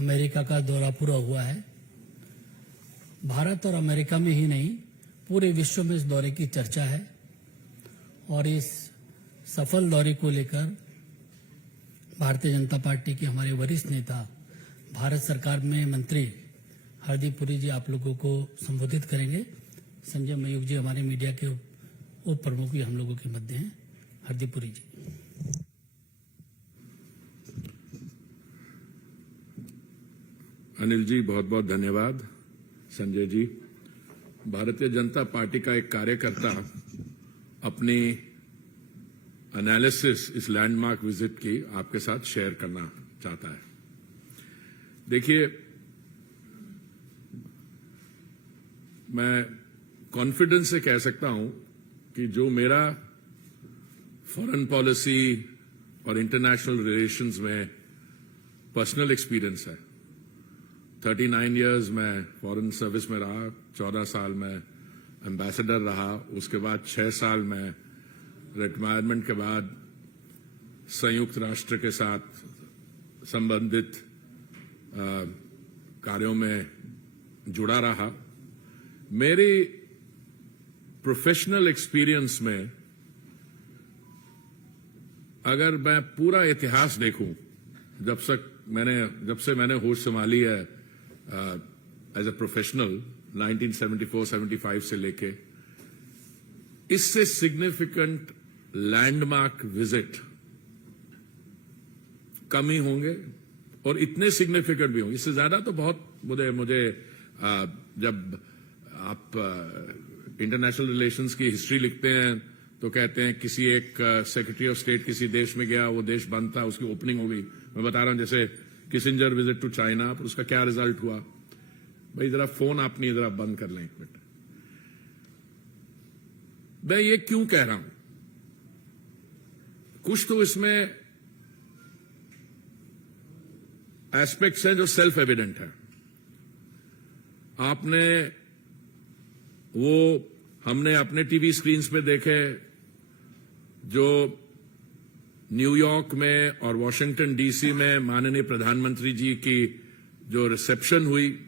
America का दौरा पूरा हुआ है। भारत और अमेरिका में ही नहीं, पूरे विश्व में इस दौरे की चर्चा है और इस सफल दौरे को लेकर भारतीय जनता पार्टी के हमारे वरिष्ठ नेता, भारत सरकार में मंत्री हरदीप पुरी जी आप लोगों को संबोधित करेंगे। संजय मयूख जी हमारे मीडिया के उप प्रमुख भी हम लोगों के मध्य हैं। हरदीप पुरी जी। अनिल जी, बहुत बहुत धन्यवाद। संजय जी, भारतीय जनता पार्टी का एक कार्यकर्ता अपनी एनालिसिस इस लैंडमार्क विजिट की आपके साथ शेयर करना चाहता है। देखिए, मैं कॉन्फिडेंस से कह सकता हूं कि जो मेरा फॉरेन पॉलिसी और इंटरनेशनल रिलेशंस में पर्सनल एक्सपीरियंस है। 39 इयर्स मैं फॉरेन सर्विस में रहा, 14 साल मैं एम्बेसडर रहा, उसके बाद 6 साल मैं रिटायरमेंट के बाद संयुक्त राष्ट्र के साथ संबंधित कार्यों में जुड़ा रहा। मेरी प्रोफेशनल एक्सपीरियंस में अगर मैं पूरा इतिहास देखूं, जब से मैंने होश संभाली है एज ए प्रोफेशनल 1974-75 से लेके, इससे सिग्निफिकेंट लैंडमार्क विजिट कम ही होंगे और इतने सिग्निफिकेंट भी होंगे। इससे ज्यादा तो बहुत मुझे जब आप इंटरनेशनल रिलेशंस की हिस्ट्री लिखते हैं तो कहते हैं किसी एक सेक्रेटरी ऑफ स्टेट किसी देश में गया, वो देश बंद था, उसकी ओपनिंग हो गई। मैं बता रहा हूं जैसे किसिंजर विजिट टू चाइना, पर उसका क्या रिजल्ट हुआ। भाई जरा फोन आप नहीं जरा बंद कर लें एक मिनट। मैं ये क्यों कह रहा हूं, कुछ तो इसमें एस्पेक्ट्स हैं जो सेल्फ एविडेंट है। हमने अपने टीवी स्क्रीन्स पे देखे जो न्यूयॉर्क में और वॉशिंगटन डीसी में माननीय प्रधानमंत्री जी की जो रिसेप्शन हुई,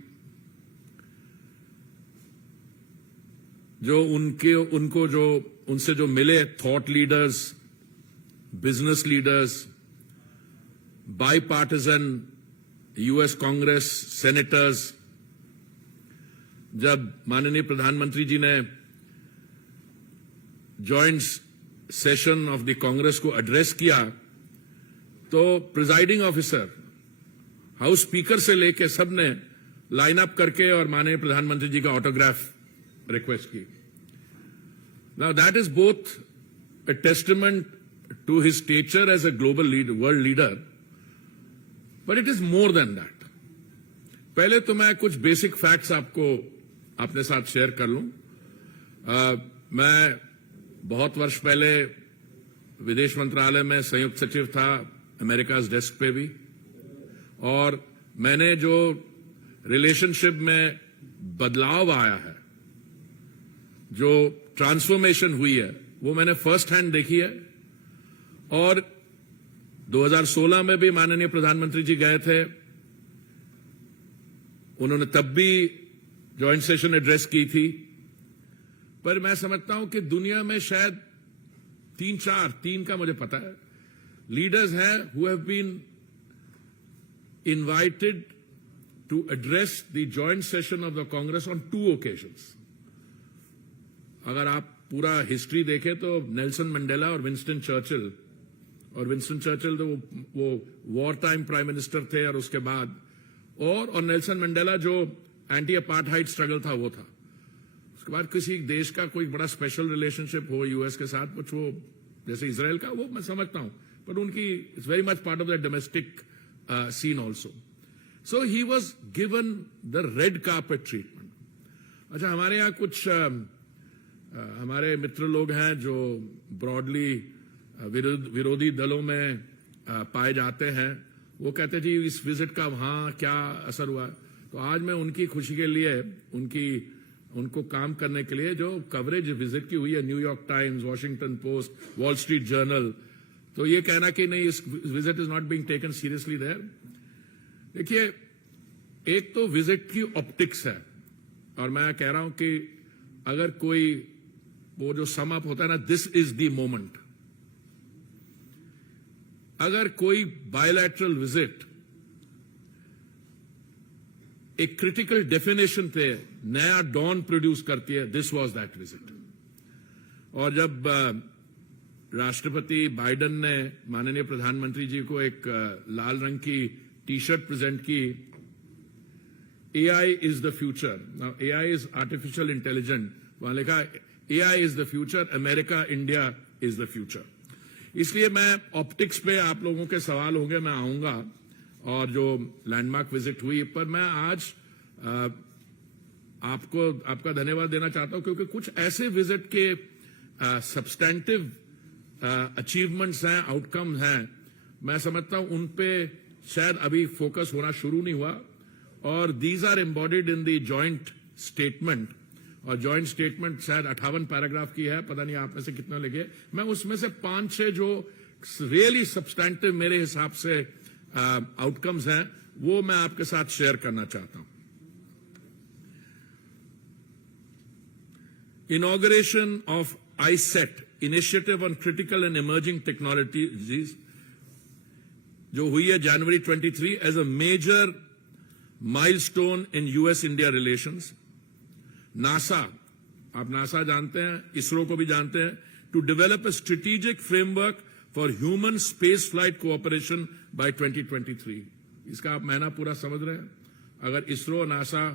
जो उनसे जो मिले thought leaders, business leaders, bipartisan US Congress senators, जब माननीय प्रधानमंत्री जी ने joint session of the Congress को एड्रेस किया, तो प्रिजाइडिंग ऑफिसर, हाउस स्पीकर से लेके सबने लाइन अप करके और माननीय प्रधानमंत्री जी का ऑटोग्राफ रिक्वेस्ट की। Now that is both a testament to his stature as a global leader, world leader, but it is more than that. पहले तो मैं कुछ बेसिक फैक्ट्स आपको अपने साथ शेयर कर लूं। मैं बहुत वर्ष पहले विदेश मंत्रालय में संयुक्त सचिव था, अमेरिकाज डेस्क पे भी, और मैंने जो रिलेशनशिप में बदलाव आया है, जो ट्रांसफॉर्मेशन हुई है, वो मैंने फर्स्ट हैंड देखी है। और 2016 में भी माननीय प्रधानमंत्री जी गए थे, उन्होंने तब भी जॉइंट सेशन एड्रेस की थी। पर मैं समझता हूं कि दुनिया में शायद 3 का मुझे पता है लीडर्स हैं who have been invited to address the joint session of the Congress on 2 occasions. अगर आप पूरा हिस्ट्री देखें तो नेल्सन मंडेला और विंस्टन चर्चिल तो वो वॉर टाइम प्राइम मिनिस्टर थे, और उसके बाद और नेल्सन मंडेला जो एंटी अपार्थाइड स्ट्रगल था वो था। उसके बाद किसी देश का कोई बड़ा स्पेशल रिलेशनशिप हो यूएस के साथ, कुछ वो जैसे इजराइल का, वो मैं समझता हूं, पर उनकी it's very much part of the domestic scene also. So he was given the red carpet treatment. अच्छा, हमारे यहां कुछ हमारे मित्र लोग हैं जो ब्रॉडली विरोधी दलों में पाए जाते हैं, वो कहते जी इस विजिट का वहां क्या असर हुआ। तो आज मैं उनकी खुशी के लिए, उनको काम करने के लिए जो कवरेज विजिट की हुई है, New York Times, Washington Post, Wall Street Journal, तो ये कहना कि नहीं इस visit is not being taken seriously there. देखिए, एक तो विजिट की ऑप्टिक्स है, और मैं कह रहा हूं कि अगर कोई वो जो सम अप होता है ना, दिस इज द मोमेंट, अगर कोई बायलैटरल विजिट एक क्रिटिकल डेफिनेशन पे नया डॉन प्रोड्यूस करती है, दिस वाज दैट विजिट। और जब राष्ट्रपति बाइडेन ने माननीय प्रधानमंत्री जी को एक लाल रंग की टी शर्ट प्रेजेंट की, AI is the future, now AI is artificial intelligence, वहां लिखा AI is the future, America India is the future. इसलिए मैं ऑप्टिक्स पे आप लोगों के सवाल होंगे, मैं आऊंगा, और जो लैंडमार्क विजिट हुई पर मैं आज आपको आपका धन्यवाद देना चाहता हूं, क्योंकि कुछ ऐसे विजिट के सब्सटैंटिव अचीवमेंट्स हैं, आउटकम्स हैं, मैं समझता हूं उन पे शायद अभी फोकस होना शुरू नहीं हुआ, और these are embodied in the joint statement, और जॉइंट स्टेटमेंट शायद 58 पैराग्राफ की है, पता नहीं आप में से कितना लगे, मैं उसमें से 5-6 जो रियली सब्सटैंटिव मेरे हिसाब से आउटकम्स हैं वो मैं आपके साथ शेयर करना चाहता हूं। Inauguration of iCET, initiative on critical and emerging technologies, जो हुई है जनवरी 23 as a major milestone in US India relations. NASA, आप नासा जानते हैं, इसरो को भी जानते हैं, to develop a strategic framework for human space flight cooperation by 2023। इसका आप महीना पूरा समझ रहे हैं, अगर इसरो और नासा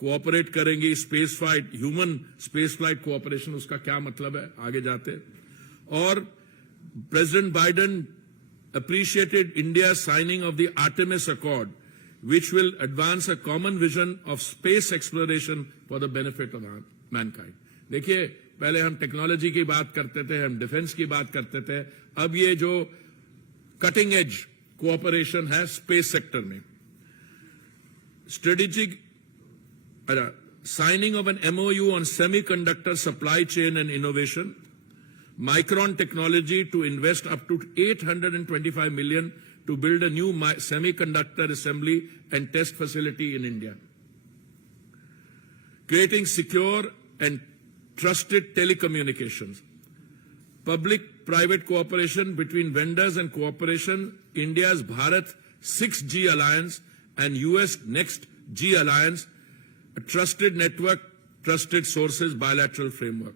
कोऑपरेट करेंगी space flight, human space flight cooperation, उसका क्या मतलब है आगे जाते। और president Biden appreciated India's signing of the Artemis Accord, which will advance a common vision of space exploration for the benefit of mankind. देखिए, पहले हम टेक्नोलॉजी की बात करते थे, हम डिफेंस की बात करते थे, अब ये जो कटिंग एज कोऑपरेशन है स्पेस सेक्टर में, strategic signing of an MOU on semiconductor supply chain and innovation, Micron Technology to invest up to $825 million to build a new semiconductor assembly and test facility in India. Creating secure and trusted telecommunications. Public-private cooperation between vendors and cooperation, India's Bharat 6G Alliance and US Next G Alliance, a trusted network, trusted sources, bilateral framework.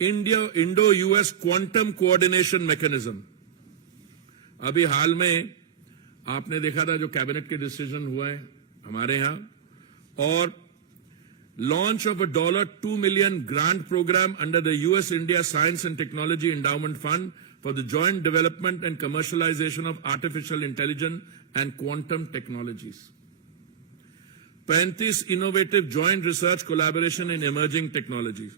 Indo-US quantum coordination mechanism, अभी हाल में आपने देखा था जो cabinet के decision हुए हैं हमारे यहां, और launch of a $2 million grant programme under the US India Science and Technology Endowment Fund for the joint development and commercialization of artificial intelligence and quantum technologies. 35 innovative joint research collaboration in emerging technologies.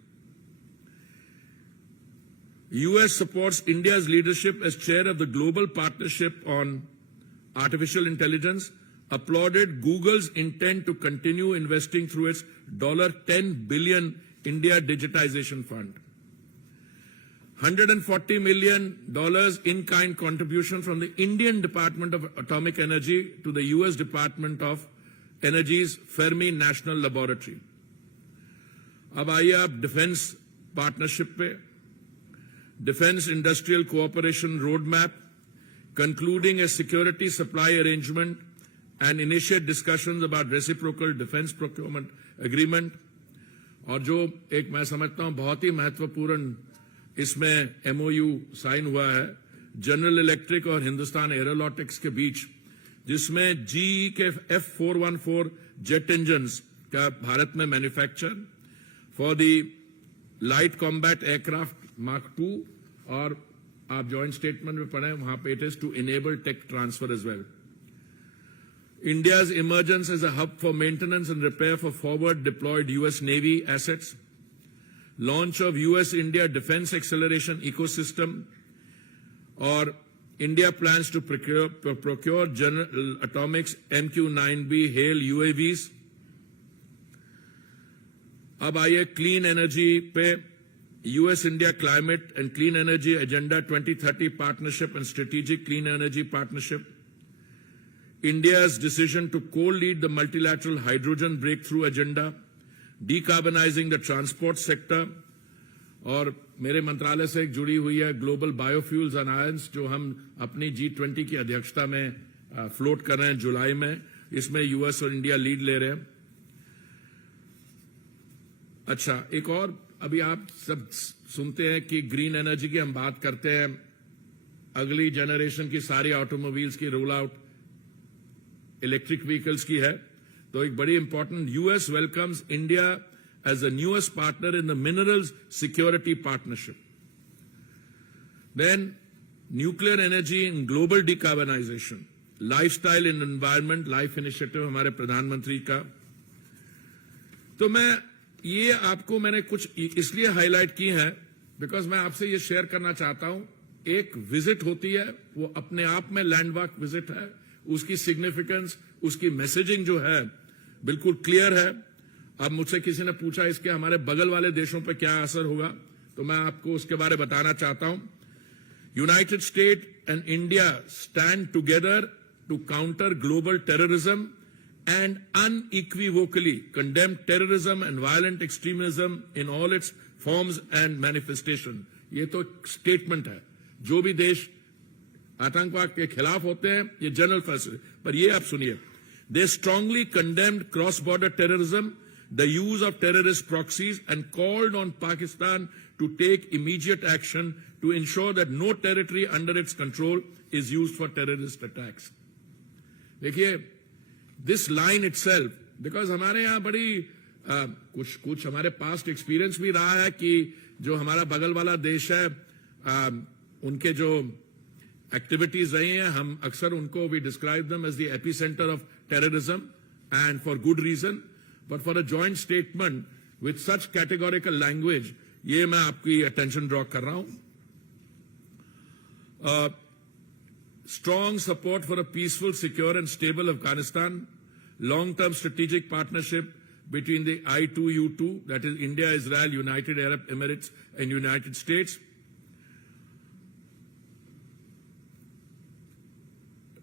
US supports India's leadership as chair of the Global Partnership on Artificial Intelligence, applauded Google's intent to continue investing through its $10 billion India Digitization Fund. $140 million in-kind contribution from the Indian Department of Atomic Energy to the US Department of Energy's Fermi National Laboratory. अब आइए आप defence partnership पे, Defense Industrial Cooperation Roadmap, concluding a security supply arrangement and initiate discussions about reciprocal defense procurement agreement. और जो एक मैं समझता हूं बहुत ही महत्वपूर्ण इसमें MOU साइन हुआ है जनरल इलेक्ट्रिक और हिंदुस्तान एरोनॉटिक्स के बीच, जिसमें GE के F414 जेट इंजन्स का भारत में manufacture for the light combat aircraft Mark II, और आप जॉइंट स्टेटमेंट में पढ़े वहां पे it is to enable tech transfer as well. India's emergence as a hub for maintenance and repair for forward deployed US Navy assets, launch of US-India Defense Acceleration Ecosystem, or India plans to procure General Atomics MQ-9B HALE UAVs. अब आइए clean energy पे, US-India Climate and Clean Energy Agenda 2030 Partnership and Strategic Clean Energy Partnership, India's decision to co-lead the multilateral hydrogen breakthrough agenda, decarbonizing the transport sector, और मेरे मंत्रालय से एक जुड़ी हुई है ग्लोबल बायोफ्यूल्स अलायंस जो हम अपनी G20 की अध्यक्षता में फ्लोट कर रहे हैं जुलाई में, इसमें यूएस और इंडिया लीड ले रहे हैं। अच्छा, एक और अभी आप सब सुनते हैं कि ग्रीन एनर्जी की हम बात करते हैं, अगली जनरेशन की सारी ऑटोमोबाइल्स की रोल आउट इलेक्ट्रिक व्हीकल्स की है, तो एक बड़ी important, US welcomes India as the newest partner in the Minerals Security Partnership. Then, nuclear energy and global decarbonization, lifestyle and environment, life initiative हमारे प्रधानमंत्री का। तो ये आपको मैंने कुछ इसलिए हाईलाइट की है बिकॉज मैं आपसे ये शेयर करना चाहता हूं, एक विजिट होती है वो अपने आप में लैंडमार्क विजिट है, उसकी सिग्निफिकेंस, उसकी मैसेजिंग जो है बिल्कुल क्लियर है। अब मुझसे किसी ने पूछा इसके हमारे बगल वाले देशों पर क्या असर होगा, तो मैं आपको उसके बारे में बताना चाहता हूं। United State and India stand together to counter global terrorism and unequivocally condemn terrorism and violent extremism in all its forms and manifestation. ये तो स्टेटमेंट है, जो भी देश आतंकवाद के खिलाफ होते हैं ये जनरल फैसले, पर ये आप सुनिए, they strongly condemned cross-border terrorism, the use of terrorist proxies, and called on Pakistan to take immediate action to ensure that no territory under its control is used for terrorist attacks. देखिए, this line itself, because हमारे यहाँ बड़ी कुछ हमारे past experience भी रहा है कि जो हमारा बगल वाला देश है उनके जो एक्टिविटीज रही हैं, हम अक्सर उनको we describe them as the epicenter of terrorism, and for good reason. But for a joint statement with such categorical language, ये मैं आपकी attention draw कर रहा हूं। Strong support for a peaceful, secure and stable Afghanistan, long-term strategic partnership between the I2U2, that is India, Israel, United Arab Emirates and United States,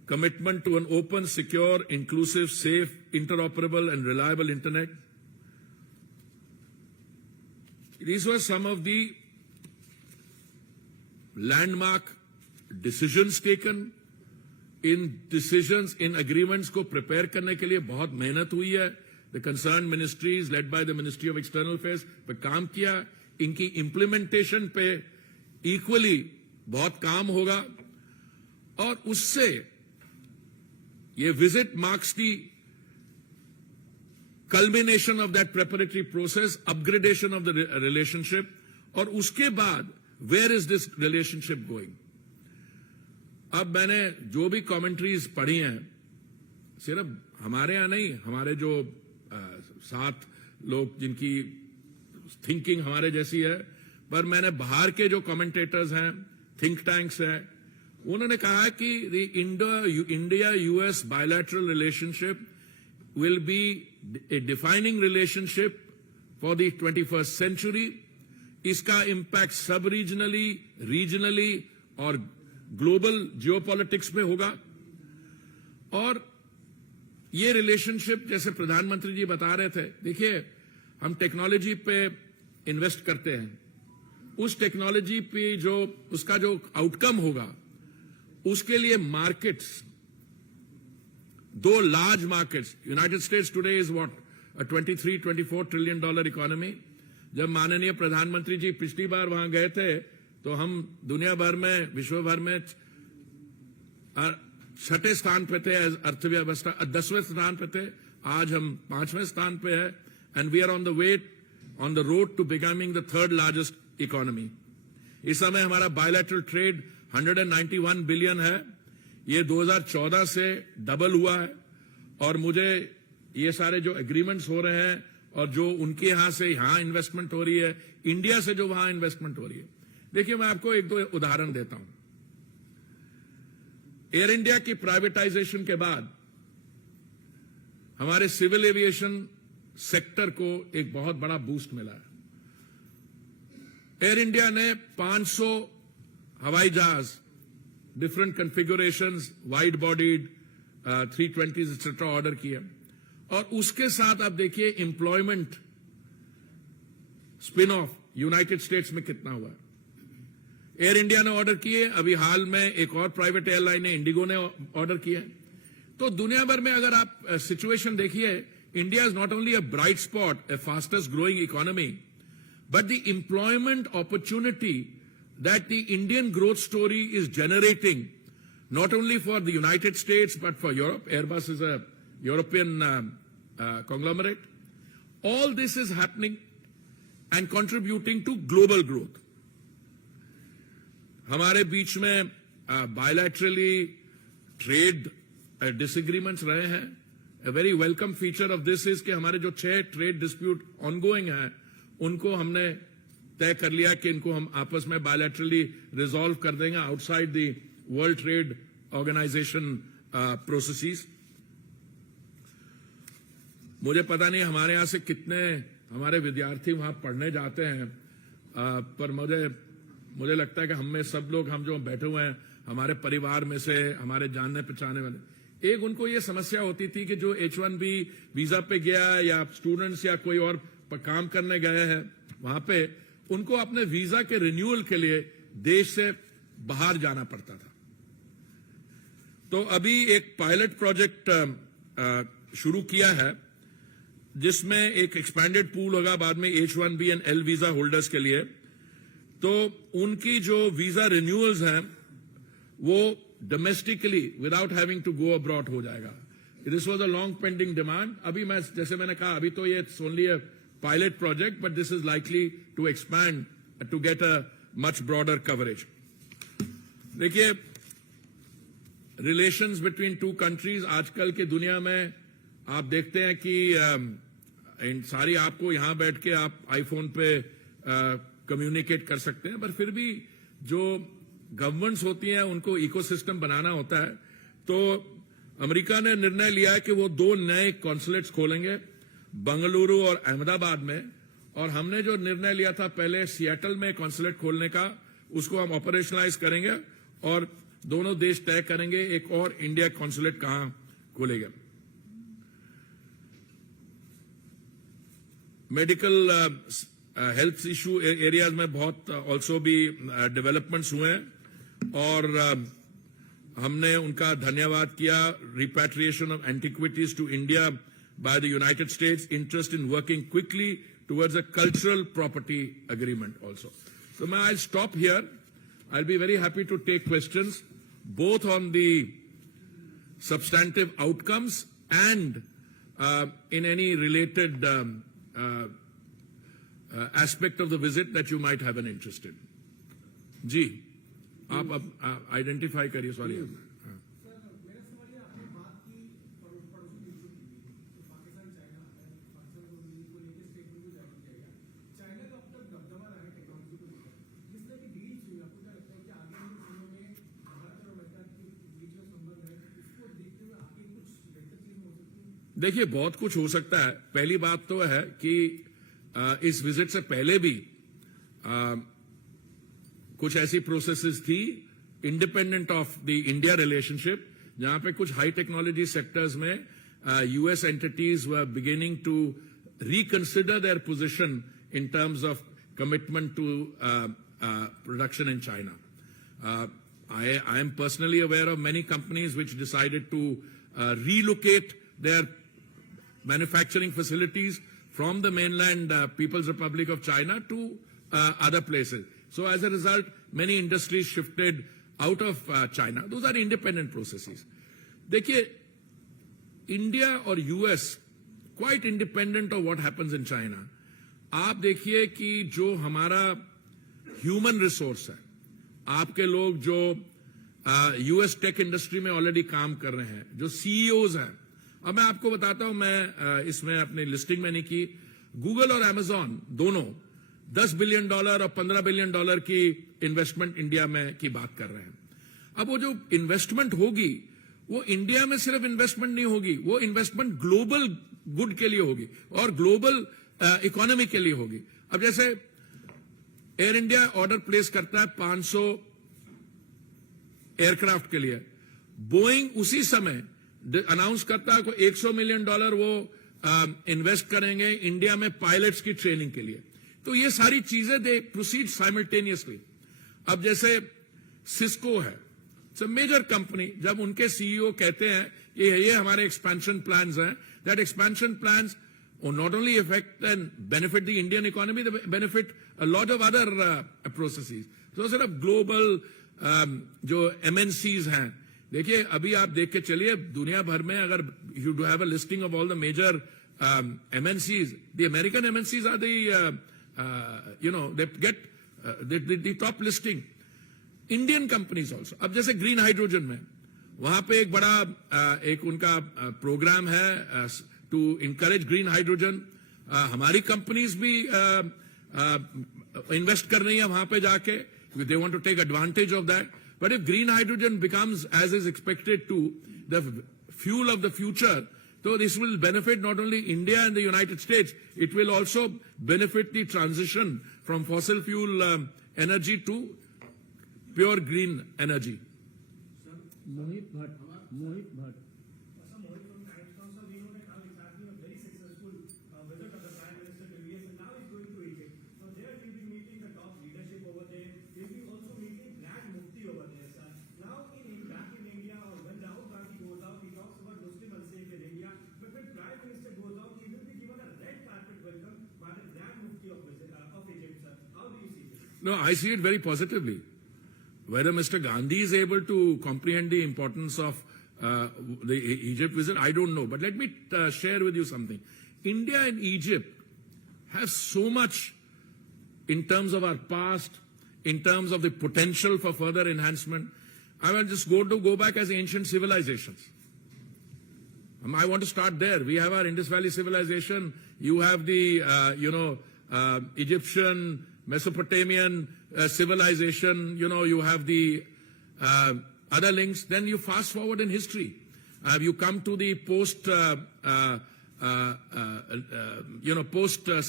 commitment to an open, secure, inclusive, safe, interoperable and reliable internet. These were some of the landmark decisions taken. In decisions, in agreements को prepare करने के लिए बहुत मेहनत हुई है। The concerned ministries led by the Ministry of External Affairs पे काम किया, इनकी implementation पे equally बहुत काम होगा, और उससे ये visit marks the culmination of that preparatory process, upgradation of the relationship, और उसके बाद where is this relationship going? अब मैंने जो भी कमेंट्रीज पढ़ी हैं, सिर्फ हमारे यहां नहीं, हमारे जो साथ लोग जिनकी थिंकिंग हमारे जैसी है, पर मैंने बाहर के जो कमेंटेटर्स हैं, थिंक टैंक्स हैं, उन्होंने कहा कि the India US bilateral relationship will be a defining relationship for the 21st century. इसका इंपैक्ट सब रीजनली, रीजनली और ग्लोबल जियोपॉलिटिक्स में होगा। और ये रिलेशनशिप, जैसे प्रधानमंत्री जी बता रहे थे, देखिए हम टेक्नोलॉजी पे इन्वेस्ट करते हैं, उस टेक्नोलॉजी पे जो उसका जो आउटकम होगा उसके लिए मार्केट्स, दो large markets, United states today is what, a 23-24 trillion dollar economy. जब माननीय प्रधानमंत्री जी पिछली बार वहां गए थे तो हम दुनिया भर में, विश्व भर में 6ठे स्थान पे थे अर्थव्यवस्था, 10वें स्थान पे थे, आज हम 5वें स्थान पे है, and we are on the way, on the road to becoming the 3rd largest economy. इस समय हमारा बायलैटरल ट्रेड 191 बिलियन है, ये 2014 से डबल हुआ है, और मुझे ये सारे जो एग्रीमेंट्स हो रहे हैं और जो उनके यहां से यहां इन्वेस्टमेंट हो रही है, इंडिया से जो वहां इन्वेस्टमेंट हो रही है, देखिए मैं आपको एक दो उदाहरण देता हूं। एयर इंडिया की प्राइवेटाइजेशन के बाद हमारे सिविल एविएशन सेक्टर को एक बहुत बड़ा बूस्ट मिला है। एयर इंडिया ने 500 हवाई जहाज, different configurations, wide bodied 320 etcetera order किया। और उसके साथ आप देखिए employment spin off United states में कितना हुआ। एयर इंडिया ने ऑर्डर किए, अभी हाल में एक और प्राइवेट एयरलाइन है इंडिगो ने ऑर्डर किया। तो दुनिया भर में अगर आप सिचुएशन देखिए, India is not only a bright spot, A fastest growing economy, but the employment opportunity that the Indian growth story is generating, not only for the United States but for Europe. Airbus is a European conglomerate. All this is happening and contributing to global growth. हमारे बीच में bilaterally trade disagreements रहे हैं. A very welcome feature of this is कि हमारे जो 6 trade dispute ongoing हैं, उनको हमने तय कर लिया कि इनको हम आपस में bilaterally resolve कर देंगे outside the World Trade Organization processes. मुझे पता नहीं हमारे यहां से कितने हमारे विद्यार्थी वहां पढ़ने जाते हैं, पर मुझे लगता है कि हम में सब लोग, हम जो बैठे हुए हैं, हमारे परिवार में से हमारे जानने पहचाने वाले, एक उनको ये समस्या होती थी कि जो H1B वीजा पे गया या स्टूडेंट्स या कोई और काम करने गए हैं वहां पे, उनको अपने वीजा के रिन्यूअल के लिए देश से बाहर जाना पड़ता था। तो अभी एक पायलट प्रोजेक्ट शुरू किया है जिसमें एक एक्सपैंडेड पूल होगा बाद में H1B and L visa holders के लिए। तो उनकी जो वीजा रिन्यूअल्स हैं वो domestically without having to go abroad हो जाएगा। This was a long pending demand. अभी जैसे मैंने कहा, अभी तो ये only a pilot project, but this is likely to expand to get a much broader coverage. देखिए, रिलेशंस बिटवीन टू कंट्रीज आजकल के दुनिया में आप देखते हैं कि सारी आपको यहां बैठ के आप आईफोन पे कम्युनिकेट कर सकते हैं, पर फिर भी जो गवर्नमेंट्स होती हैं उनको इकोसिस्टम बनाना होता है। तो अमेरिका ने निर्णय लिया है कि वो 2 नए कॉन्सुलेट्स खोलेंगे, बंगलुरु और अहमदाबाद में। और हमने जो निर्णय लिया था पहले सिएटल में कॉन्सुलेट खोलने का, उसको हम ऑपरेशनलाइज करेंगे और दोनों देश तय करेंगे एक और इंडिया कॉन्सुलेट कहां खोलेगा। मेडिकल हेल्थ इशू एरियाज में बहुत ऑल्सो भी डेवलपमेंट्स हुए हैं और हमने उनका धन्यवाद किया। Repatriation of antiquities to India by the United States, interest in working quickly towards a cultural property agreement also. So I'll stop here. I'll be very happy to take questions both on the substantive outcomes and in any related aspect of the visit that you might have an interest in. जी, आप अब identify करिए। Sorry, देखिए बहुत कुछ हो सकता है। पहली बात तो है कि इस विजिट से पहले भी कुछ ऐसी प्रोसेसेस थी independent of the India relationship, जहां पे कुछ हाई टेक्नोलॉजी सेक्टर्स में US entities were beginning to reconsider their position in terms of commitment to production in China. I am personally aware of many companies which decided to relocate their manufacturing facilities from the mainland People's Republic of China to other places. So as a result, many industries shifted out of China. Those are independent processes. देखिए, India और US quite independent of what happens in China. आप देखिए कि जो हमारा human resource है, आपके लोग जो यूएस टेक इंडस्ट्री में ऑलरेडी काम कर रहे हैं, जो सीईओज हैं। अब मैं आपको बताता हूं, मैं इसमें अपनी लिस्टिंग में नहीं की, गूगल और अमेजॉन दोनों $10 बिलियन और $15 बिलियन की इन्वेस्टमेंट इंडिया में की बात कर रहे हैं। अब वो जो इन्वेस्टमेंट होगी वो इंडिया में सिर्फ इन्वेस्टमेंट नहीं होगी, वो इन्वेस्टमेंट ग्लोबल गुड के लिए होगी और ग्लोबल इकोनॉमी के लिए होगी। अब जैसे एयर इंडिया ऑर्डर प्लेस करता है 500 एयरक्राफ्ट के लिए, बोइंग उसी समय अनाउंस करता है कि $100 मिलियन वो इन्वेस्ट करेंगे इंडिया में पायलट्स की ट्रेनिंग के लिए। तो ये सारी चीजें दे प्रोसीड साइमल्टेनियसली। अब जैसे सिस्को है, इट्स अ मेजर कंपनी, जब उनके सीईओ कहते हैं ये हमारे एक्सपेंशन प्लान्स हैं, that expansion plans not only affect and benefit the Indian economy, they benefit a lot of other processes. So sort of global जो MNCs हैं, देखिए अभी आप देख के चलिए दुनिया भर में अगर you do have a listing of all the major MNCs, the American MNCs are the they get the top listing. Indian companies also. अब जैसे ग्रीन हाइड्रोजन में वहां पे एक बड़ा एक उनका प्रोग्राम है टू इनकरेज ग्रीन हाइड्रोजन। हमारी कंपनीज भी इन्वेस्ट कर रही है वहां पे जाके, they want to take advantage of that. But if green hydrogen becomes as is expected to the fuel of the future, so this will benefit not only India and the United States, it will also benefit the transition from fossil fuel energy to pure green energy. Mohit Bhatt. Mohit from Times Council, we know that how it has been a very successful visit of the Prime Minister to US, and now he's going to Egypt. So there he'll be meeting the top leadership over there. He'll be also meeting Grand Mufti over there, sir. Now back in India, or when Rahul Gandhi goes out, he talks about Muslim unsafe in India. But when Prime Minister goes out, he will be given a red carpet welcome by the Grand Mufti of Egypt, sir. How do you see this? No, I see it very positively. Whether Mr. Gandhi is able to comprehend the importance of the Egypt visit, I don't know. But let me share with you something. India and Egypt have so much in terms of our past, in terms of the potential for further enhancement. I will just go back as ancient civilizations. I want to start there. We have our Indus Valley civilization. You have the, Egyptian, Mesopotamian civilization. You have the other links. Then you fast forward in history. You come to the post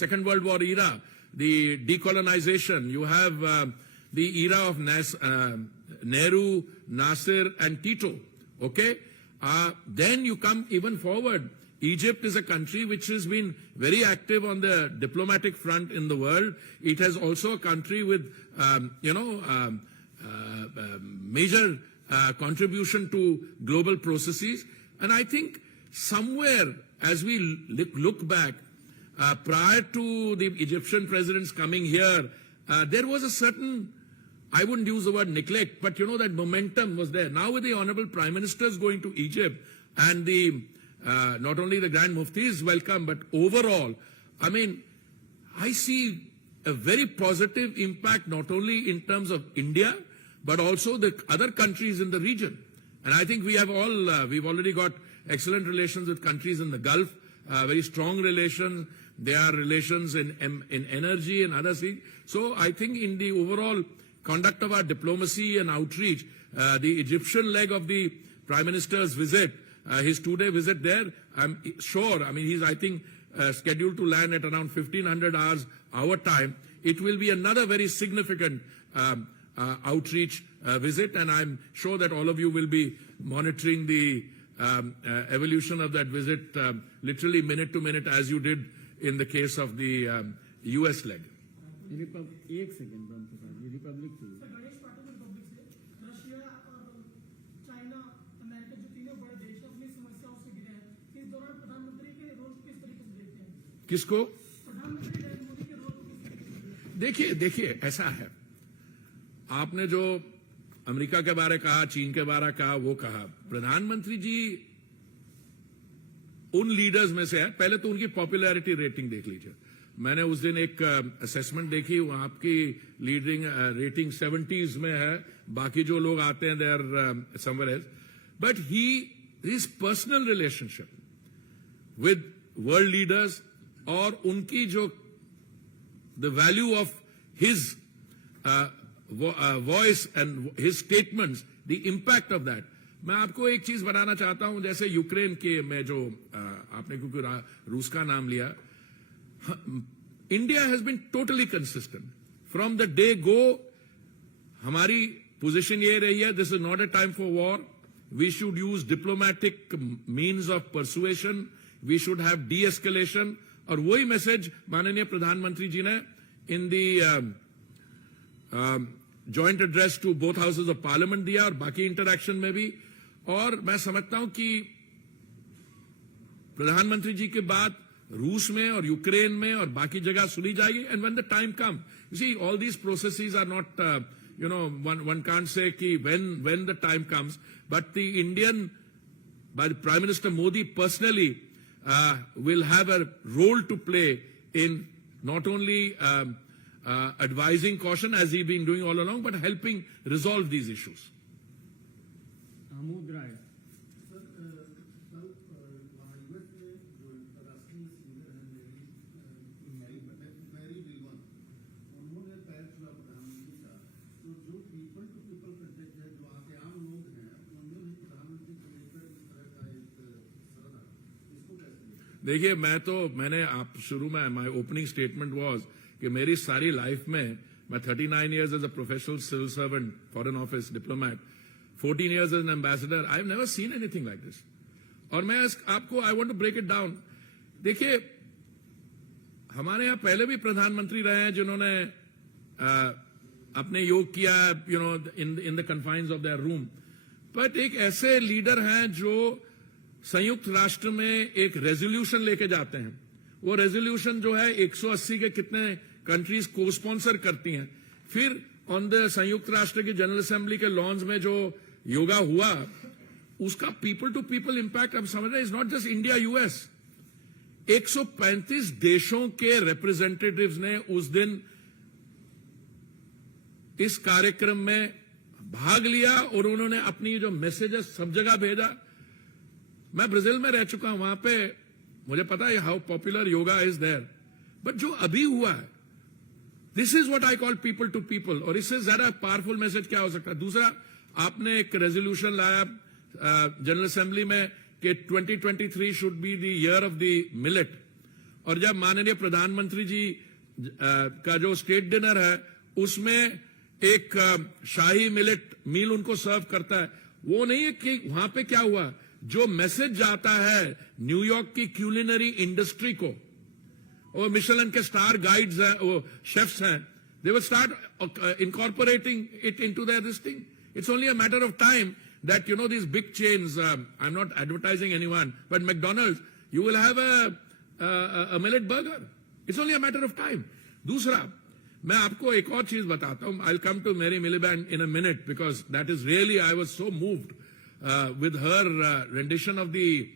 Second World War era, the decolonization. You have the era of Nehru, Nasser, and Tito. Okay? Then you come even forward. Egypt is a country which has been very active on the diplomatic front in the world. It has also a country with, major contribution to global processes. And I think somewhere, as we look back, prior to the Egyptian presidents coming here, there was a certain, I wouldn't use the word neglect, but that momentum was there. Now with the Honorable Prime Ministers going to Egypt and the not only the Grand Mufti is welcome, but overall, I see a very positive impact not only in terms of India, but also the other countries in the region. And I think we have we've already got excellent relations with countries in the Gulf, very strong relations. There are relations in energy and other things. So I think in the overall conduct of our diplomacy and outreach, the Egyptian leg of the Prime Minister's visit, his 2-day visit there, I'm sure, he's, I think, scheduled to land at around 1500 hours our time. It will be another very significant outreach visit, and I'm sure that all of you will be monitoring the evolution of that visit literally minute to minute, as you did in the case of the US leg. एक second ब्रह्म प्रसाद, ये Republic थी। Sir Ganesh Patil Republic से, Russia और China, America जो तीनों बड़े देश हैं अपनी समस्याओं से घिरे हैं। इस दौरान प्रधानमंत्री के रोल को किस तरीके से देखते हैं? किसको? प्रधानमंत्री नरेंद्र मोदी के रोल को किस तरीके से देखते हैं? देखिए ऐसा है, आपने जो अमेरिका के बारे कहा, चीन के बारे कहा, वो कहा, प्रधानमंत्री जी उन लीडर्स में से है। पहले तो उनकी पॉपुलैरिटी रेटिंग देख लीजिए। मैंने उस दिन एक असेसमेंट देखी, वहां आपकी लीडिंग रेटिंग 70s में है, बाकी जो लोग आते हैं they are somewhere else. But his personal relationship with world leaders और उनकी जो the value of his voice and his statements, the impact of that. मैं आपको एक चीज बताना चाहता हूं, जैसे यूक्रेन के में जो आपने क्योंकि रूस का नाम लिया, India has been totally consistent. From the day go हमारी पोजीशन ये रही है, this is not a time for war. We should use diplomatic means of persuasion, we should have de escalation. और वही मैसेज माननीय प्रधानमंत्री जी ने in the joint address to both houses of Parliament दिया और बाकी इंटरैक्शन में भी. और मैं समझता हूं कि प्रधानमंत्री जी के बाद रूस में और यूक्रेन में और बाकी जगह सुनी जाएगी. And when the time come, you see all these processes are not one can't say ki when the time comes, but the Indian, by the Prime Minister Modi personally, will have a role to play in not only advising caution as he's been doing all along, but helping resolve these issues. Amod Rai. Sir कल वहाँ US में जो राष्ट्रीय singer हैं Mary Wilson, उन्होंने पैर छुआ प्रधानमंत्री का. तो जो पीपल टू पीपल कंटेक्ट है, जो वहाँ के आम लोग हैं, उन्होंने भी प्रधानमंत्री को लेकर इस तरह का एक श्रद्धा, इसको कैसे? देखिए, मैंने आप शुरू में माय ओपनिंग स्टेटमेंट वाज कि मेरी सारी लाइफ में, मैं 39 years as a professional civil servant, foreign office diplomat, 14 years as an ambassador, I have never seen anything like this. और मैं आपको I want to break it down. देखिए, हमारे यहां पहले भी प्रधानमंत्री रहे हैं जिन्होंने अपने योग किया, in the confines of their room. But एक ऐसे लीडर हैं जो संयुक्त राष्ट्र में एक रेजोल्यूशन लेके जाते हैं. वो रेजोल्यूशन जो है 180 के कितने कंट्रीज को स्पॉन्सर करती हैं. फिर ऑन द संयुक्त राष्ट्र की जनरल असेंबली के लॉन्स में जो योगा हुआ, उसका पीपल टू पीपल इंपैक्ट अब समझ रहे, is not just India US. 135 देशों के रिप्रेजेंटेटिव्स ने उस दिन इस कार्यक्रम में भाग लिया और उन्होंने अपनी जो मैसेजेस सब जगह भेजा. मैं ब्राजील में रह चुका हूं, वहां पे मुझे पता है how popular yoga is there. बट जो अभी हुआ है, this is what I call people to people. और इससे ज्यादा पावरफुल मैसेज क्या हो सकता है? दूसरा, आपने एक रेजोल्यूशन लाया जनरल असेंबली में कि 2023 should be the year of the millet. और जब माननीय प्रधानमंत्री जी का जो स्टेट डिनर है, उसमें एक शाही मिलेट मील उनको सर्व करता है. वो नहीं है कि वहां पे क्या हुआ, जो मैसेज जाता है न्यूयॉर्क की क्यूलिनरी इंडस्ट्री को, और मिशेलन के स्टार गाइड्स हैं, वो शेफ्स हैं, they will start incorporating it into their this thing. It's only a matter of time that, these big chains, I'm not advertising anyone, but McDonald's, you will have a millet burger. It's only a matter of time. दूसरा, मैं आपको एक और चीज बताता हूं. I'll come to Mary Miliband in a minute because that is really, I was so moved with her rendition of the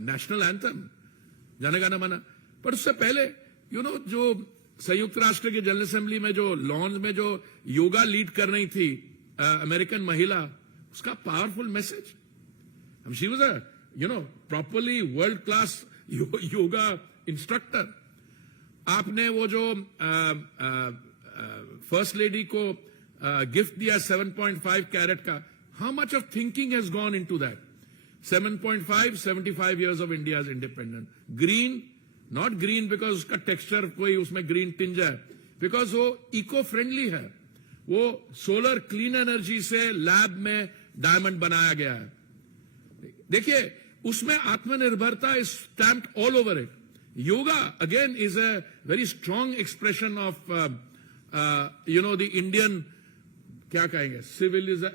national anthem, Jana Gana Mana. पर उससे पहले, जो संयुक्त राष्ट्र के जनरल असेंबली में जो लॉन्स में जो योगा लीड कर रही थी अमेरिकन महिला, उसका powerful message. She was a properly world class yoga instructor. आपने वो जो फर्स्ट लेडी को गिफ्ट दिया 7.5 कैरेट का, how much of thinking has gone into that. 7.5, 75 years of India's independence. Green, not green because उसका texture कोई उसमें green tinge है, बिकॉज वो इको फ्रेंडली है. वो सोलर क्लीन एनर्जी से लैब में डायमंड बनाया गया है. देखिए, उसमें आत्मनिर्भरता is stamped all over it. Yoga again is a very strong expression of the Indian, क्या कहेंगे,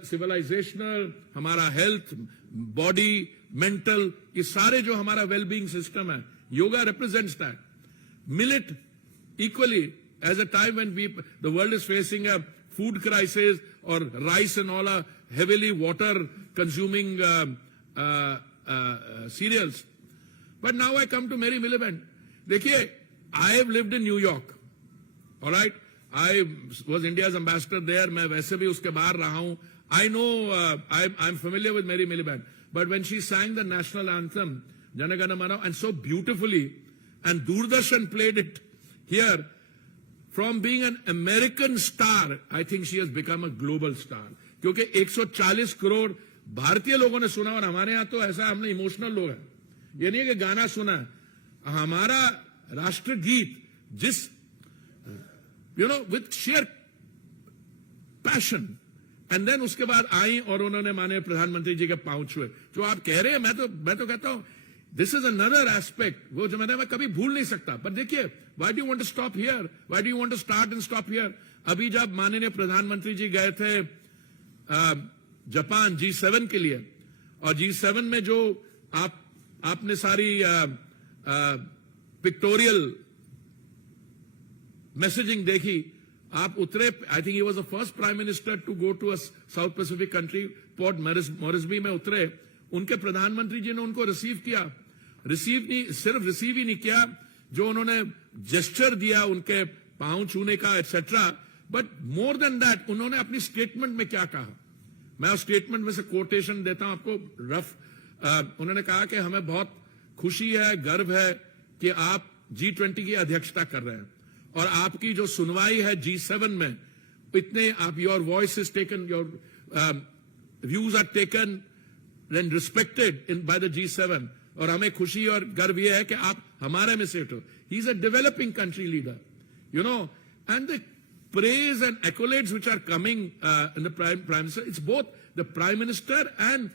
सिविलाइजेशनल, हमारा हेल्थ, बॉडी, मेंटल, ये सारे जो हमारा वेलबींग सिस्टम है, yoga represents that. Millet, equally, as a time when the world is facing a food crisis, or rice and all are heavily water-consuming cereals. But now I come to Mary Miliband. देखिए, I have lived in New York. All right, I was India's ambassador there. मैं वैसे भी उसके बाहर रहा हूं. I know, I'm familiar with Mary Miliband. But when she sang the national anthem, Jana Gana Mana, and so beautifully, and Doordarshan played it here, from being an American star, I think she has become a global star. क्योंकि 140 करोड़ भारतीय लोगों ने सुना, और हमारे यहाँ तो ऐसा, हमने इमोशनल लोग हैं. ये नहीं है कि गाना सुना, हमारा राष्ट्रगीत जिस with sheer passion. And then उसके बाद आई और उन्होंने माने प्रधानमंत्री जी के पांव छुए. जो आप कह रहे हैं, मैं तो कहता हूं दिस इज अनदर एस्पेक्ट, वो जो मैं कभी भूल नहीं सकता. पर देखिए, why do you want to stop here, why do you want to start and stop here. अभी जब माननीय प्रधानमंत्री जी गए थे जापान G7 के लिए, और G7 में जो आपने सारी पिक्टोरियल मैसेजिंग देखी, आप उतरे. I think he was the first prime minister to go to a South Pacific country. Port Moresby में उतरे. उनके प्रधानमंत्री जी ने उनको रिसीव किया. सिर्फ रिसीव ही नहीं किया, जो उन्होंने जेस्चर दिया उनके पांव छूने का etcetera, but more than that उन्होंने अपनी स्टेटमेंट में क्या कहा. मैं उस स्टेटमेंट में से कोटेशन देता हूं आपको रफ. उन्होंने कहा कि हमें बहुत खुशी है, गर्व है कि आप G20 की अध्यक्षता कर रहे हैं, और आपकी जो सुनवाई है G7 में, इतने आप, your voice is taken, your views are taken and respected in by the G7, और हमें खुशी और गर्व यह है कि आप हमारे में से हो. He is a developing country leader, and the praise and accolades which are coming in the prime minister, it's both the prime minister and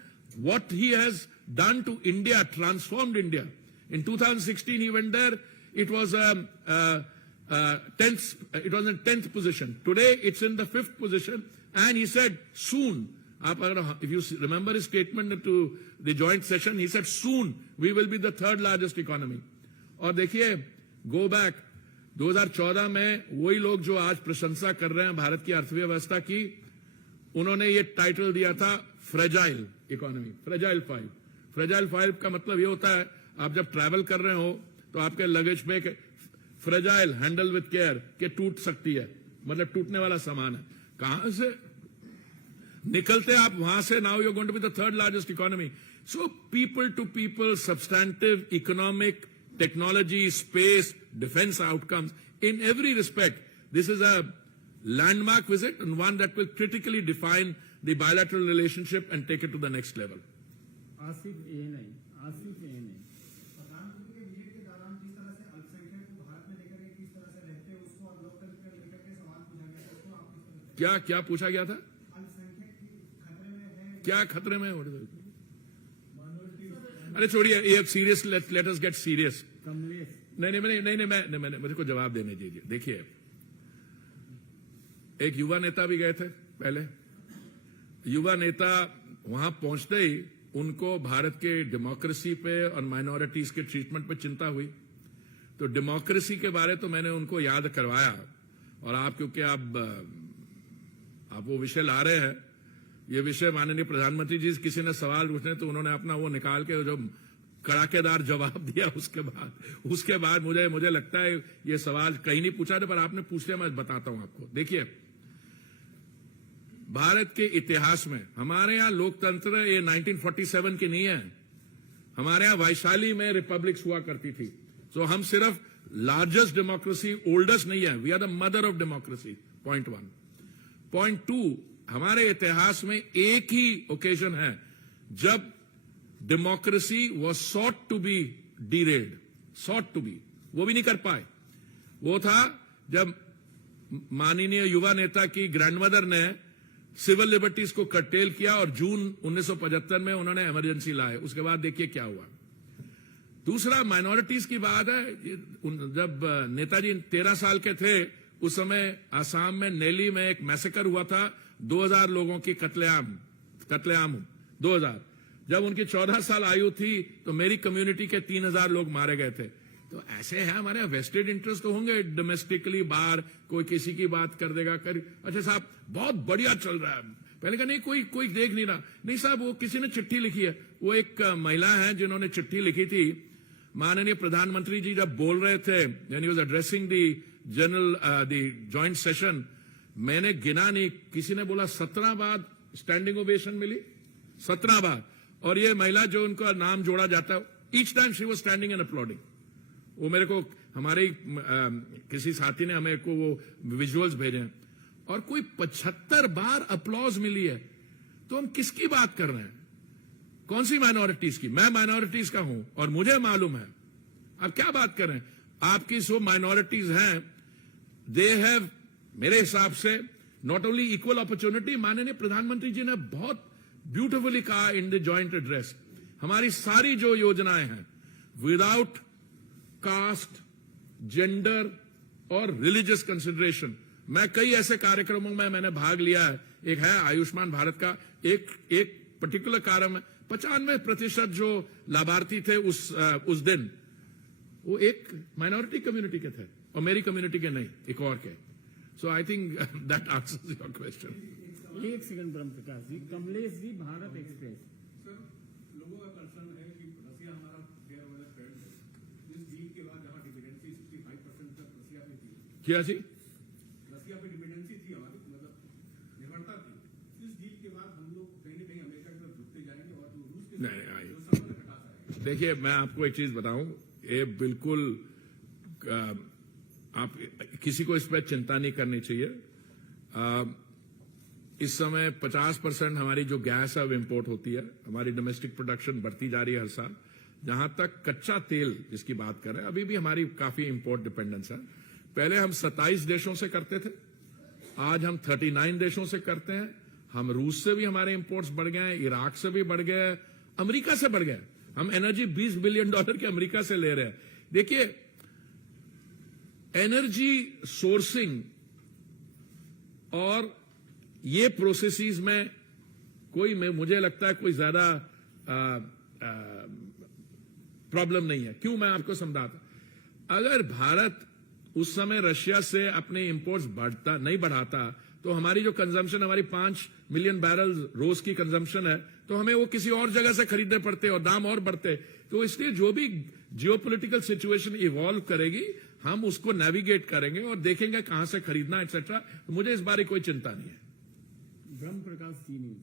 what he has done to India, transformed India. In 2016 he went there, it was in 10th position. Today it's in the 5th position, and he said soon, if you remember his statement to the joint session, he said soon we will be the 3rd largest economy. और देखिए, go back 2014 में वही लोग जो आज प्रशंसा कर रहे हैं भारत की अर्थव्यवस्था की, उन्होंने ये टाइटल दिया था फ्रेजाइल इकोनॉमी, फ्रेजाइल 5. फ्रेजाइल 5 का मतलब ये होता है, आप जब ट्रैवल कर रहे हो तो आपके लगेज पे फ्रेजाइल, हैंडल विथ केयर, के टूट सकती है, मतलब टूटने वाला सामान है. कहां से निकलते आप वहां से, now you are going to be the 3rd largest economy. So people to people, substantive, economic, technology, space, defense outcomes, in every respect, this is a landmark visit, and one that will critically define the bilateral relationship and take it to the next level. Asif ए नहीं. प्रधानमंत्री के visit के दौरान किस तरह से अल्पसंख्यक को भारत में लेकर के किस तरह से रहते हैं, उसको और लोकतंत्र को लेकर के सवाल पूछा गया, उसको आप किस तरह से, क्या पूछा गया था? अल्पसंख्यक खतरे में है, क्या खतरे में? अरे छोड़िए, ये serious, let us get serious. Kamlesh. नहीं, मेरे को जवाब देने दीजिए. देखिए, एक युवा नेता भी गए थे पहले. युवा नेता वहां पहुंचते ही उनको भारत के डेमोक्रेसी पे और माइनॉरिटीज के ट्रीटमेंट पे चिंता हुई. तो डेमोक्रेसी के बारे तो मैंने उनको याद करवाया, और आप क्योंकि आप वो विषय ला रहे हैं, ये विषय माननीय प्रधानमंत्री जी किसी ने सवाल पूछने तो उन्होंने अपना वो निकाल के जो कड़ाकेदार जवाब दिया, उसके बाद मुझे लगता है ये सवाल कहीं नहीं पूछा था, पर आपने पूछ लिया, मैं बताता हूं आपको. देखिए, भारत के इतिहास में हमारे यहां लोकतंत्र ये 1947 की नहीं है. हमारे यहां वैशाली में रिपब्लिक्स हुआ करती थी. सो हम सिर्फ लार्जेस्ट डेमोक्रेसी, ओल्डेस्ट नहीं है, we are the mother of democracy. Point 1. Point 2, हमारे इतिहास में एक ही ओकेजन है जब democracy was sought to be derailed, sought to be, वो भी नहीं कर पाए. वो था जब माननीय युवा नेता की ग्रैंडमदर ने सिविल लिबर्टीज को कर्टेल किया, और जून 1975 में उन्होंने इमरजेंसी लाए. उसके बाद देखिए क्या हुआ. दूसरा, माइनॉरिटीज की बात है. जब नेताजी 13 साल के थे, उस समय आसाम में नेली में एक मैसेकर हुआ था, 2000 लोगों की कत्लेआम 2000. जब उनकी 14 साल आयु थी तो मेरी कम्युनिटी के 3000 लोग मारे गए थे. तो ऐसे है, हमारे वेस्टेड इंटरेस्ट तो होंगे डोमेस्टिकली, बाहर कोई किसी की बात कर देगा, अच्छा साहब बहुत बढ़िया चल रहा है, पहले का नहीं, कोई देख नहीं रहा. नहीं साहब, वो किसी ने चिट्ठी लिखी है. वो एक महिला है जिन्होंने चिट्ठी लिखी थी. माननीय प्रधानमंत्री जी जब बोल रहे थे, when he was addressing the joint session, मैंने गिना नहीं, किसी ने बोला 17 बार स्टैंडिंग ओवेशन मिली, 17 बार. और ये महिला जो उनका नाम जोड़ा जाता है, each time she was standing and uploading. वो मेरे को हमारे किसी साथी ने हमें को वो विजुअल्स भेजे हैं, और कोई 75 बार अप्लॉज मिली है. तो हम किसकी बात कर रहे हैं? कौन सी माइनॉरिटीज की? मैं माइनॉरिटीज का हूं और मुझे मालूम है. आप क्या बात कर रहे हैं? आपकी सो माइनॉरिटीज हैं, दे हैव मेरे हिसाब से नॉट ओनली इक्वल अपॉर्चुनिटी, माननीय प्रधानमंत्री जी ने बहुत ब्यूटिफुली कहा इन द जॉइंट एड्रेस, हमारी सारी जो योजनाएं हैं विदाउट कास्ट, जेंडर और रिलीजियस कंसिडरेशन। मैं कई ऐसे कार्यक्रमों में मैंने भाग लिया है, एक है आयुष्मान भारत का, एक पर्टिकुलर कार्यक्रम है, 95% जो लाभार्थी थे उस दिन वो एक माइनॉरिटी कम्युनिटी के थे और मेरी कम्युनिटी के नहीं, एक और के। So I think that answers your question. एक second Brahm Prakash ji, Kamlesh ji, Bharat express. Sir, लोगों का कंसर्न है कि रसिया हमारा फेयर वाला फ्रेंड है। इस डील के बाद जहां डिपेंडेंसी 65% तक रसिया पे थी, क्या जी? रसिया पे डिपेंडेंसी थी हमारी, मतलब निर्भरता थी। इस डील के बाद हम लोग कहीं न कहीं अमेरिका की तरफ झुकते जाएंगे और जो रूस के नहीं, जो संबंध घटा जाएगा। देखिए, मैं आपको एक चीज बताऊं, ये बिल्कुल आप किसी को इस पर चिंता नहीं करनी चाहिए। इस समय 50% हमारी जो गैस है वो इंपोर्ट होती है, हमारी डोमेस्टिक प्रोडक्शन बढ़ती जा रही है हर साल। जहां तक कच्चा तेल जिसकी बात कर रहे हैं, अभी भी हमारी काफी इंपोर्ट डिपेंडेंस है। पहले हम 27 देशों से करते थे, आज हम 39 देशों से करते हैं। हम रूस से भी हमारे इंपोर्ट्स बढ़ गए हैं, इराक से भी बढ़ गए, अमेरिका से बढ़ गए। हम एनर्जी $20 बिलियन के अमेरिका से ले रहे हैं। देखिए, एनर्जी सोर्सिंग और ये प्रोसेसेस में मुझे लगता है कोई ज्यादा प्रॉब्लम नहीं है। क्यों, मैं आपको समझाता। अगर भारत उस समय रशिया से अपने इंपोर्ट्स नहीं बढ़ाता तो हमारी जो कंजम्पशन, हमारी 5 मिलियन बैरल रोज की कंजम्पशन है, तो हमें वो किसी और जगह से खरीदने पड़ते और दाम और बढ़ते। तो इसलिए जो भी जियोपॉलिटिकल सिचुएशन इवॉल्व करेगी, हम उसको नेविगेट करेंगे और देखेंगे कहां से खरीदना एक्सेट्रा। तो मुझे इस बारे कोई चिंता नहीं है। ब्रह्म प्रकाश जी न्यूज।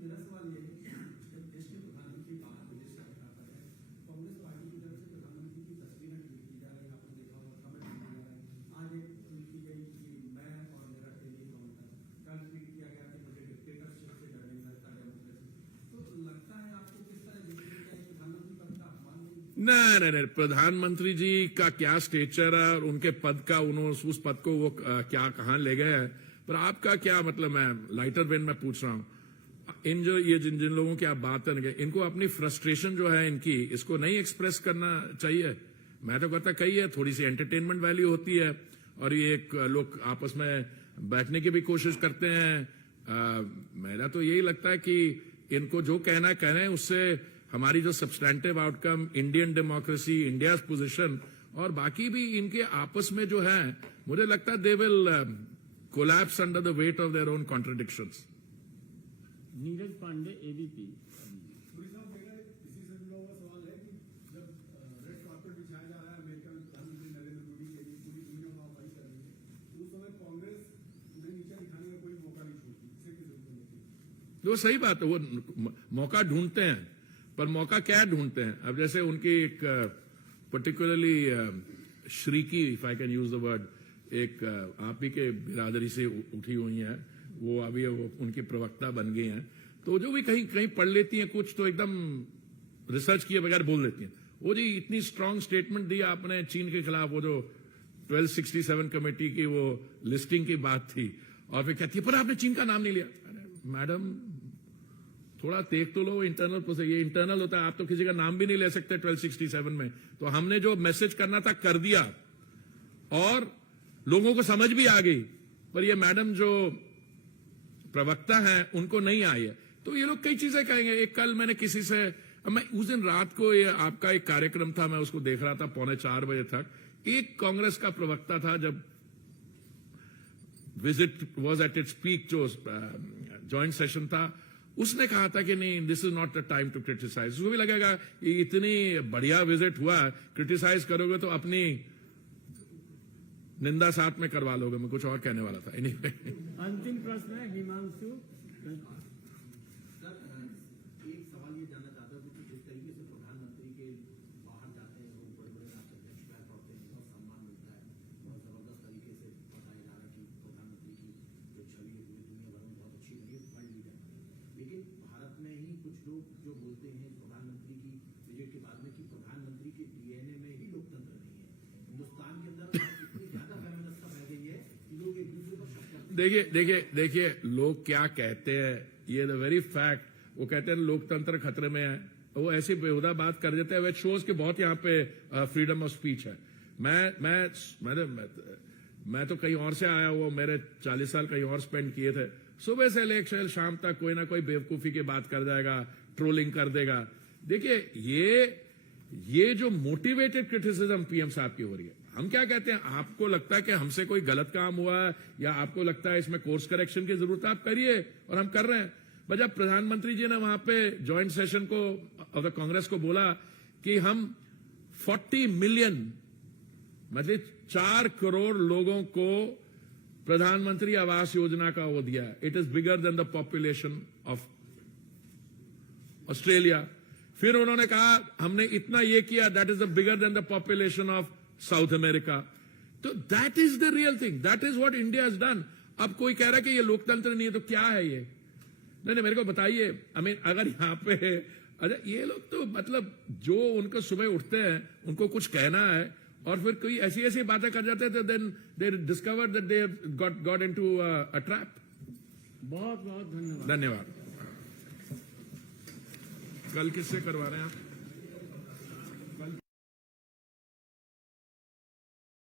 मेरा सवाल ये है, जब देश के प्रधानमंत्री बाहर विदेश से आता है, कांग्रेस पार्टी की तरफ से प्रधानमंत्री की तस्वीरें ट्वीट की जा रही है, आपने देखा होगा, कमेंट किया जा रहा है। आज एक ट्वीट की गई कि मैं और मेरा टेलीकाउंटर, कल ट्वीट किया गया कि मुझे डिक्टेटरशिप से डर नहीं लगता, डेमोक्रेसी। तो लगता है आपको किस तरह देखिए क्या प्रधानमंत्री पद का अपमान नहीं? नहीं, प्रधानमंत्री जी का क्या स्टेचर है और उनके पद का, उन्होंने उस पद को वो क्या कहां ले गए हैं, पर आपका क्या मतलब? मैं लाइटर वेन में पूछ रहा हूं, जिन लोगों की आप बात करेंगे, इनको अपनी फ्रस्ट्रेशन जो है इनकी, इसको नहीं एक्सप्रेस करना चाहिए। मैं तो कहता कही है, थोड़ी सी एंटरटेनमेंट वैल्यू होती है और ये लोग आपस में बैठने की भी कोशिश करते हैं। मेरा तो यही लगता है कि इनको जो कहना कह रहे हैं, उससे हमारी जो substantive outcome, Indian democracy, India position और बाकी भी इनके आपस में जो है, मुझे लगता है they will collapse under the weight of their own contradictions. Neeraj Pandey, ABP. Puri साहब, मेरा इसी से जुड़ा हुआ सवाल है कि जब रेड कार्पेट बिछाया जा रहा है अमेरिका में प्रधानमंत्री नरेंद्र मोदी के लिए, पूरी दुनिया वाहवाही कर रही है, तो उस समय कांग्रेस उन्हें नीचे दिखाने का कोई मौका नहीं छोड़ती, इसे किसी को नहीं। वो सही बात है, वो मौका ढूंढते हैं, पर मौका क्या ढूंढते हैं? अब जैसे उनकी एक particularly Sriki, if I can use the word, एक आप ही के बिरादरी से उठी हुई है, वो अभी उनकी प्रवक्ता बन गई हैं, तो जो भी कहीं कहीं पढ़ लेती हैं कुछ, तो एकदम रिसर्च किए बगैर बोल देती हैं। वो जी इतनी स्ट्रांग स्टेटमेंट दी आपने चीन के खिलाफ, वो जो 1267 कमेटी की वो लिस्टिंग की बात थी, और फिर कहती है पर आपने चीन का नाम नहीं लिया। अरे मैडम, थोड़ा देख तो लो इंटरनल प्रोसेस, ये इंटरनल होता है, आप तो किसी का नाम भी नहीं ले सकते 1267 में। तो हमने जो मैसेज करना था कर दिया और लोगों को समझ भी आ गई, पर ये मैडम जो प्रवक्ता है उनको नहीं आई है। तो ये लोग कई चीजें कहेंगे। एक कल मैंने किसी से, मैं उस दिन रात को, ये आपका एक कार्यक्रम था, मैं उसको देख रहा था 3:45 बजे तक। एक कांग्रेस का प्रवक्ता था, जब visit was at its peak, जो ज्वाइंट सेशन था, उसने कहा था कि नहीं, this is not the time to criticise. उसको भी लगेगा कि इतनी बढ़िया विजिट हुआ, क्रिटिसाइज करोगे तो अपनी निंदा साथ में करवा लोगे। मैं कुछ और कहने वाला था। anyway. अंतिम प्रश्न है हिमांशु। सर, एक सवाल ये जानना चाहता हूँ कि जिस तरीके से प्रधानमंत्री के बाहर जाते हैं लोग, बड़े बड़े राष्ट्राध्यक्ष बैठ पड़ते हैं, बहुत सम्मान मिलता है, बहुत जबरदस्त तरीके से बताया जा रहा है कि प्रधानमंत्री की जो छवि है पूरी दुनिया भर में बहुत अच्छी रही है, वर्ल्ड लीडर। लेकिन भारत में ही कुछ लोग जो बोलते हैं प्रधानमंत्री की विजिट के बाद में कि प्रधानमंत्री के डीएनए में ही लोकतंत्र नहीं है। हिंदुस्तान के अंदर इतनी ज्यादा फेमिनिस्टता फैल गई है लोग एक दूसरे पर शक करते देखिए लोग क्या कहते हैं, ये द वेरी फैक्ट, वो कहते हैं लोकतंत्र खतरे में है, वो ऐसी बेहुदा बात कर देते हैं, वे शोज के बहुत यहाँ पे फ्रीडम ऑफ स्पीच है। मैं तो कहीं और से आया हुआ, मेरे 40 साल कहीं और स्पेंड किए थे, सुबह से लेकर शाम तक कोई ना कोई बेवकूफी की बात कर जाएगा, ट्रोलिंग कर देगा। देखिए ये जो मोटिवेटेड क्रिटिसिज्म पीएम साहब की हो रही है, हम क्या कहते हैं, आपको लगता है कि हमसे कोई गलत काम हुआ है या आपको लगता है इसमें कोर्स करेक्शन की जरूरत है, आप करिए, और हम कर रहे हैं। पर जब प्रधानमंत्री जी ने वहां पे ज्वाइंट सेशन को ऑफ द कांग्रेस को बोला कि हम 40 मिलियन मतलब 4 करोड़ लोगों को प्रधानमंत्री आवास योजना का वो दिया, it is bigger than the population of Australia. फिर उन्होंने कहा हमने इतना ये किया, that is the bigger than the population of South America. तो that is the real thing, that is what India has done. अब कोई कह रहा है कि ये लोकतंत्र नहीं है, तो क्या है ये? नहीं, मेरे को बताइए। अगर यहाँ पे अच्छा ये लोग तो मतलब जो उनको सुबह उठते हैं उनको कुछ कहना है और फिर कोई ऐसी ऐसी बातें कर जाते हैं, तो then they discover that they got into a trap. बहुत बहुत धन्यवाद। धन्यवाद। कल किससे करवा रहे हैं आप?